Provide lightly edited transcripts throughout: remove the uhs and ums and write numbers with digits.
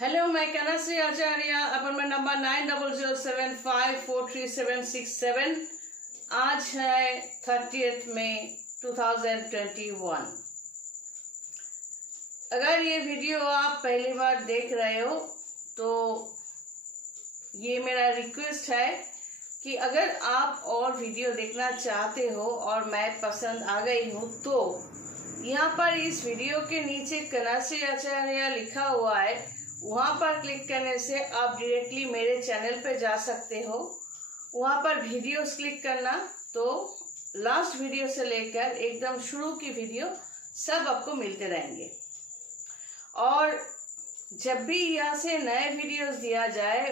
Hello, मैं कनश्री आचार्य। Appointment number 9007543767। आज है 30 मई 2021। अगर ये वीडियो आप पहली बार देख रहे हो तो ये मेरा रिक्वेस्ट है कि अगर आप और वीडियो देखना चाहते हो और मैं पसंद आ गई हूँ तो यहाँ पर इस वीडियो के नीचे कनश्री आचार्य लिखा हुआ है, वहाँ पर क्लिक करने से आप डायरेक्टली मेरे चैनल पे जा सकते हो। वहाँ पर वीडियोस क्लिक करना तो लास्ट वीडियो से लेकर एकदम शुरू की वीडियो सब आपको मिलते रहेंगे। और जब भी यहाँ से नए वीडियोस दिया जाए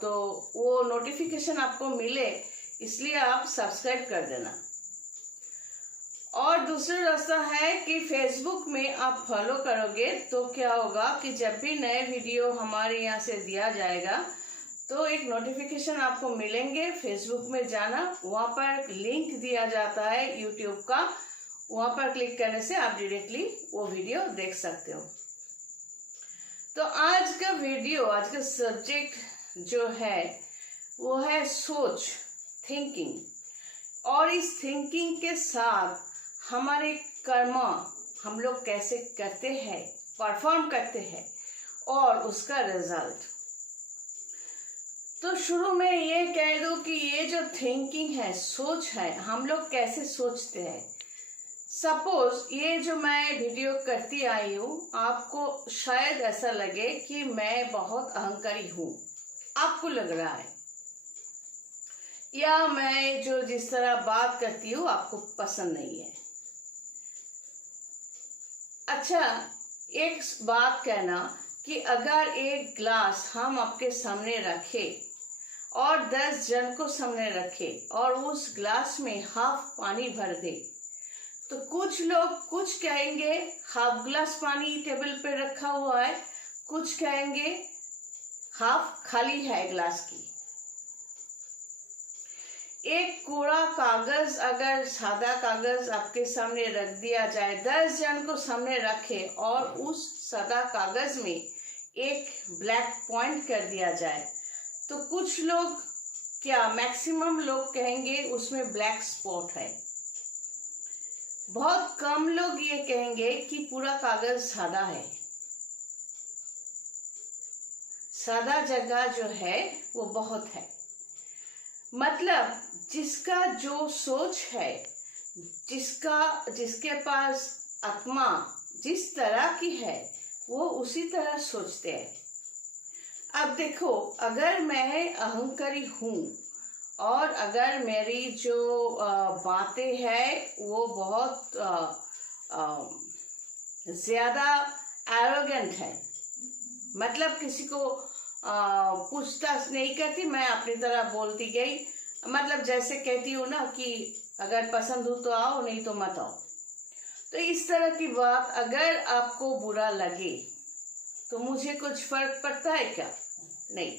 तो वो नोटिफिकेशन आपको मिले, इसलिए आप सब्सक्राइब कर देना। और दूसरा रास्ता है कि फेसबुक में आप फॉलो करोगे तो क्या होगा कि जब भी नए वीडियो हमारे यहाँ से दिया जाएगा तो एक नोटिफिकेशन आपको मिलेंगे। फेसबुक में जाना, वहाँ पर लिंक दिया जाता है यूट्यूब का, वहाँ पर क्लिक करने से आप डायरेक्टली वो वीडियो देख सकते हो। तो आज का वीडियो, आज का सब्जेक्ट जो है वो है सोच, थिंकिंग। और इस थिंकिंग के साथ हमारे कर्म हम लोग कैसे करते हैं, परफॉर्म करते हैं और उसका रिजल्ट। तो शुरू में ये कह दूं कि ये जो थिंकिंग है, सोच है, हम लोग कैसे सोचते हैं। सपोज ये जो मैं वीडियो करती आई हूँ, आपको शायद ऐसा लगे कि मैं बहुत अहंकारी हूँ, आपको लग रहा है, या मैं जो जिस तरह बात करती हूँ आपको पसंद नहीं है। अच्छा, एक बात कहना कि अगर एक ग्लास हम आपके सामने रखे और 10 जन को सामने रखे और उस ग्लास में हाफ पानी भर दे तो कुछ लोग कुछ कहेंगे हाफ ग्लास पानी टेबल पे रखा हुआ है, कुछ कहेंगे हाफ खाली है ग्लास की। एक कोरा कागज, अगर सादा कागज आपके सामने रख दिया जाए, 10 जन को सामने रखे और उस सादा कागज में एक ब्लैक पॉइंट कर दिया जाए तो कुछ लोग, क्या मैक्सिमम लोग कहेंगे उसमें ब्लैक स्पॉट है। बहुत कम लोग ये कहेंगे कि पूरा कागज सादा है। सादा जगह जो है वो बहुत है। मतलब जिसका जो सोच है, जिसके पास आत्मा जिस तरह की है वो उसी तरह सोचते हैं। अब देखो, अगर मैं अहंकारी हूँ और अगर मेरी जो बातें हैं वो बहुत ज़्यादा एरोगेंट है, मतलब किसी को पूछताछ नहीं करती, मैं अपनी तरह बोलती गई, मतलब जैसे कहती हूँ ना कि अगर पसंद हो तो आओ, नहीं तो मत आओ। तो इस तरह की बात अगर आपको बुरा लगे तो मुझे कुछ फर्क पड़ता है क्या? नहीं,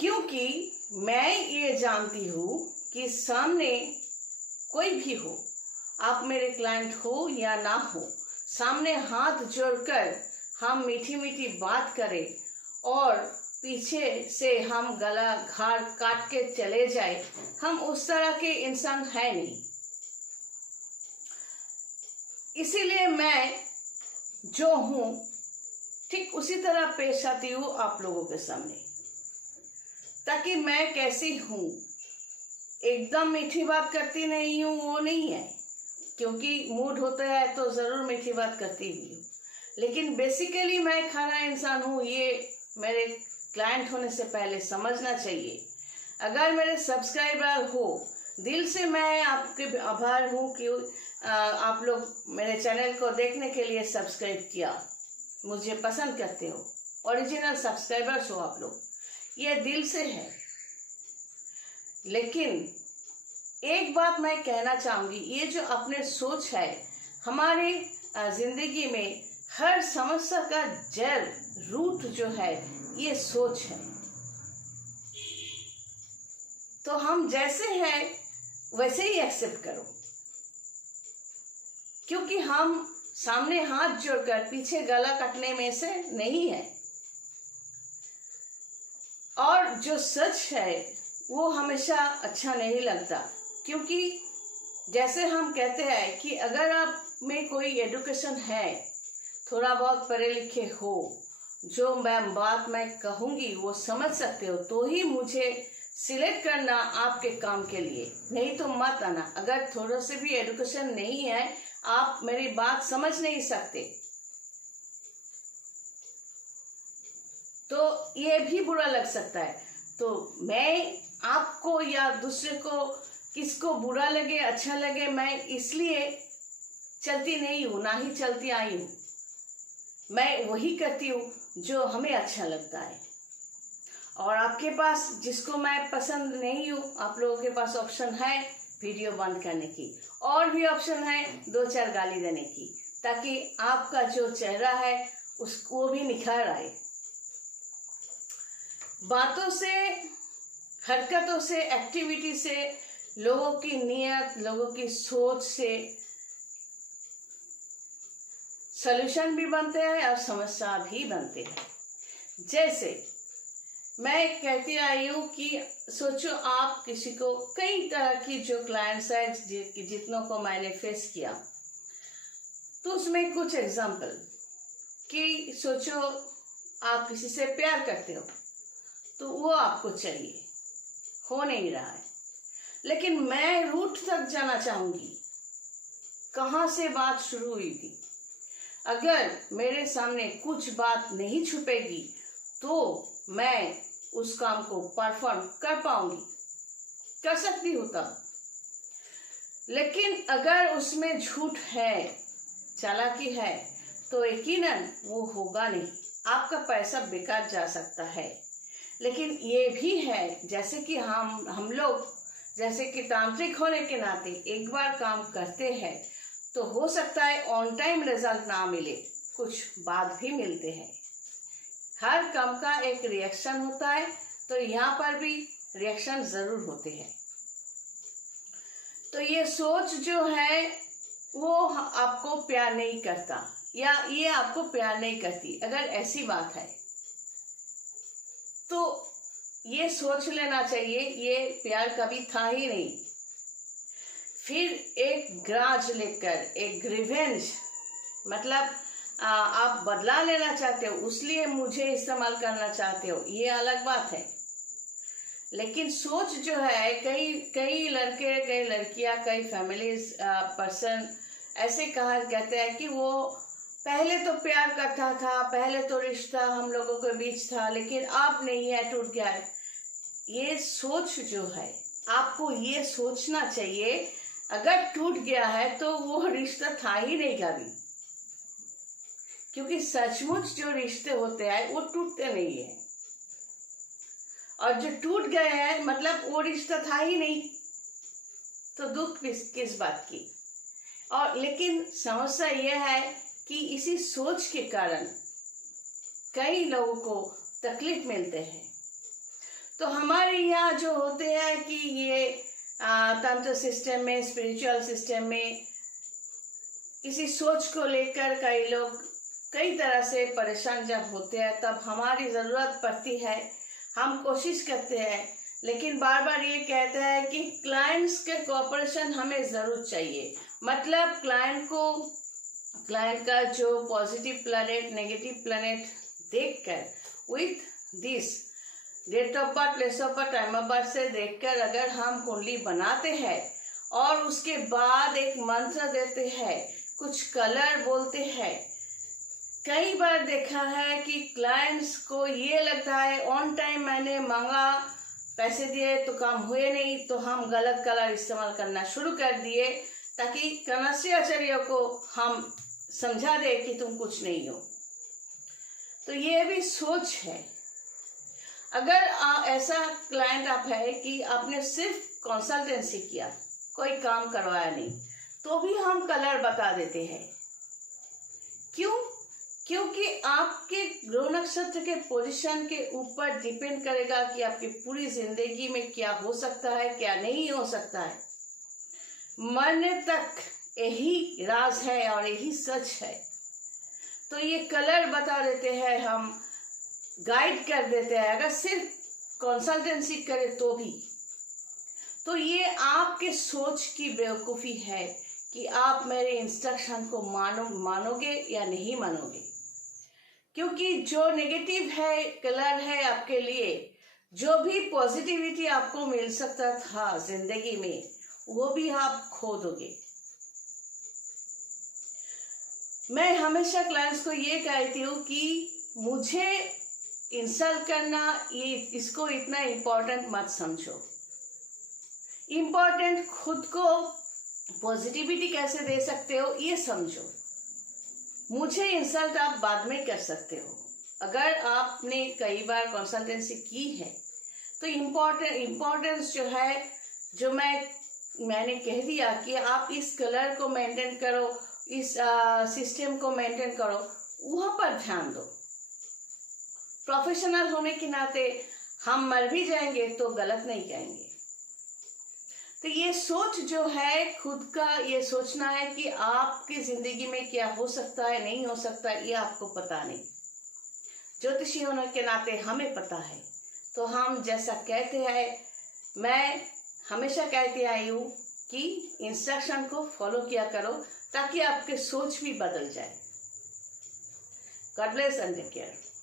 क्योंकि मैं ये जानती हूँ कि सामने कोई भी हो, आप मेरे क्लाइंट हो या ना हो, सामने हाथ जोड़कर हम मीठी मीठी बात करें और पीछे से हम गला घाट काट के चले जाए, हम उस तरह के इंसान है नहीं। इसीलिए मैं जो हूँ ठीक उसी तरह पेश आती हूँ आप लोगों के सामने, ताकि मैं कैसी हूँ, एकदम मीठी बात करती नहीं हूँ वो नहीं है, क्योंकि मूड होता है तो ज़रूर मीठी बात करती भी हूँ, लेकिन बेसिकली मैं खाना इंसान हूँ, ये मेरे क्लाइंट होने से पहले समझना चाहिए। अगर मेरे सब्सक्राइबर हो, दिल से मैं आपके आभार हूँ कि आप लोग मेरे चैनल को देखने के लिए सब्सक्राइब किया, मुझे पसंद करते हो, ओरिजिनल सब्सक्राइबर्स हो आप लोग, ये दिल से है। लेकिन एक बात मैं कहना चाहूँगी, ये जो अपने सोच है, हमारे जिंदगी में हर समस्या का जड़, रूट जो है ये सोच है। तो हम जैसे हैं वैसे ही एक्सेप्ट करो, क्योंकि हम सामने हाथ जोड़कर पीछे गला कटने में से नहीं है। और जो सच है वो हमेशा अच्छा नहीं लगता, क्योंकि जैसे हम कहते हैं कि अगर आप में कोई एजुकेशन है, थोड़ा बहुत पढ़े लिखे हो, जो बात मैं कहूँगी वो समझ सकते हो, तो ही मुझे सिलेक्ट करना आपके काम के लिए, नहीं तो मत आना। अगर थोड़ा से भी एजुकेशन नहीं है, आप मेरी बात समझ नहीं सकते, तो ये भी बुरा लग सकता है। तो मैं आपको या दूसरे को, किसको बुरा लगे अच्छा लगे, मैं इसलिए चलती नहीं हूँ, ना ही चलती आई हूँ। मैं वही करती हूँ जो हमें अच्छा लगता है। और आपके पास, जिसको मैं पसंद नहीं हूँ, आप लोगों के पास ऑप्शन है वीडियो बंद करने की, और भी ऑप्शन है 2-4 गाली देने की, ताकि आपका जो चेहरा है उसको भी निखार आए। बातों से, हरकतों से, एक्टिविटी से, लोगों की नीयत, लोगों की सोच से सॉल्यूशन भी बनते हैं और समस्या भी बनते हैं। जैसे मैं कहती आई हूँ कि सोचो आप किसी को, कई तरह की जो क्लाइंट्स है जितनों को मैंने फेस किया, तो उसमें कुछ एग्जाम्पल कि सोचो आप किसी से प्यार करते हो, तो वो आपको चाहिए, हो नहीं रहा है, लेकिन मैं रूट तक जाना चाहूंगी, कहाँ से बात शुरू हुई थी। अगर मेरे सामने कुछ बात नहीं छुपेगी तो मैं उस काम को परफॉर्म कर पाऊंगी, कर सकती हूँ तब। लेकिन अगर उसमें झूठ है, चालाकी है, तो यकीनन वो होगा नहीं, आपका पैसा बेकार जा सकता है। लेकिन ये भी है, जैसे कि हम लोग जैसे कि तांत्रिक होने के नाते एक बार काम करते हैं तो हो सकता है ऑन टाइम रिजल्ट ना मिले, कुछ बाद भी मिलते हैं। हर काम का एक रिएक्शन होता है, तो यहाँ पर भी रिएक्शन जरूर होते हैं। तो ये सोच जो है वो आपको प्यार नहीं करता, या ये आपको प्यार नहीं करती, अगर ऐसी बात है तो ये सोच लेना चाहिए ये प्यार कभी था ही नहीं। फिर एक ग्राज लेकर, एक ग्रीवेंज, मतलब आप बदला लेना चाहते हो, उसलिए मुझे इस्तेमाल करना चाहते हो, ये अलग बात है। लेकिन सोच जो है, कई लड़के, कई लड़कियां, कई फैमिलीज, पर्सन ऐसे कहते हैं कि वो पहले तो प्यार करता था, पहले तो रिश्ता हम लोगों के बीच था, लेकिन अब नहीं है, टूट गया है। ये सोच जो है, आपको ये सोचना चाहिए, अगर टूट गया है तो वो रिश्ता था ही नहीं कभी, क्योंकि सचमुच जो रिश्ते होते हैं वो टूटते नहीं है, और जो टूट गए हैं मतलब वो रिश्ता था ही नहीं, तो दुख किस बात की। और लेकिन समस्या यह है कि इसी सोच के कारण कई लोगों को तकलीफ मिलते हैं। तो हमारे यहाँ जो होते हैं कि ये तंत्र सिस्टम में, स्पिरिचुअल सिस्टम में, इसी सोच को लेकर कई लोग कई तरह से परेशान जब होते हैं, तब हमारी ज़रूरत पड़ती है। हम कोशिश करते हैं, लेकिन बार बार ये कहते हैं कि क्लाइंट्स के कोऑपरेशन हमें ज़रूर चाहिए। मतलब क्लाइंट का जो पॉजिटिव प्लैनेट, नेगेटिव प्लैनेट देखकर, with this date of birth, place of birth, time of birth से देखकर अगर हम कुंडली बनाते हैं और उसके बाद एक मंत्र देते हैं, कुछ कलर बोलते हैं, कई बार देखा है कि क्लाइंट्स को ये लगता है ऑन टाइम मैंने मांगा, पैसे दिए तो काम हुए नहीं, तो हम गलत कलर इस्तेमाल करना शुरू कर दिए, ताकि कनस्री आचार्य को हम समझा दे कि तुम कुछ नहीं हो। तो ये भी सोच है। अगर ऐसा क्लाइंट आप है कि आपने सिर्फ कंसल्टेंसी किया, कोई काम करवाया नहीं, तो भी हम कलर बता देते हैं। क्यों? क्योंकि आपके ग्रह नक्षत्र के पोजीशन के ऊपर डिपेंड करेगा कि आपकी पूरी जिंदगी में क्या हो सकता है, क्या नहीं हो सकता है। मरने तक यही राज है और यही सच है। तो ये कलर बता देते हैं, हम गाइड कर देते हैं, अगर सिर्फ कंसल्टेंसी करे तो भी। तो ये आपके सोच की बेवकूफ़ी है कि आप मेरे इंस्ट्रक्शन को मानोगे या नहीं मानोगे। क्योंकि जो नेगेटिव है कलर है आपके लिए, जो भी पॉजिटिविटी आपको मिल सकता था जिंदगी में, वो भी आप खो दोगे। मैं हमेशा क्लाइंट्स को ये कहती हूँ कि मुझे इंसल्ट करना, ये इसको इतना इम्पोर्टेंट मत समझो। इम्पोर्टेंट खुद को पॉजिटिविटी कैसे दे सकते हो ये समझो। मुझे इंसल्ट आप बाद में कर सकते हो। अगर आपने कई बार कंसल्टेंसी की है तो इम्पोर्टेंस जो है, जो मैंने कह दिया कि आप इस कलर को मेंटेन करो, इस सिस्टम को मेंटेन करो, वहाँ पर ध्यान दो। प्रोफेशनल होने के नाते हम मर भी जाएंगे तो गलत नहीं कहेंगे। तो ये सोच जो है खुद का, ये सोचना है कि आपकी जिंदगी में क्या हो सकता है, नहीं हो सकता, ये आपको पता नहीं। ज्योतिषी होने के नाते हमें पता है। तो हम जैसा कहते हैं, मैं हमेशा कहती आई हूँ कि इंस्ट्रक्शन को फॉलो किया करो ताकि आपके सोच भी बदल जाए। God bless and take care.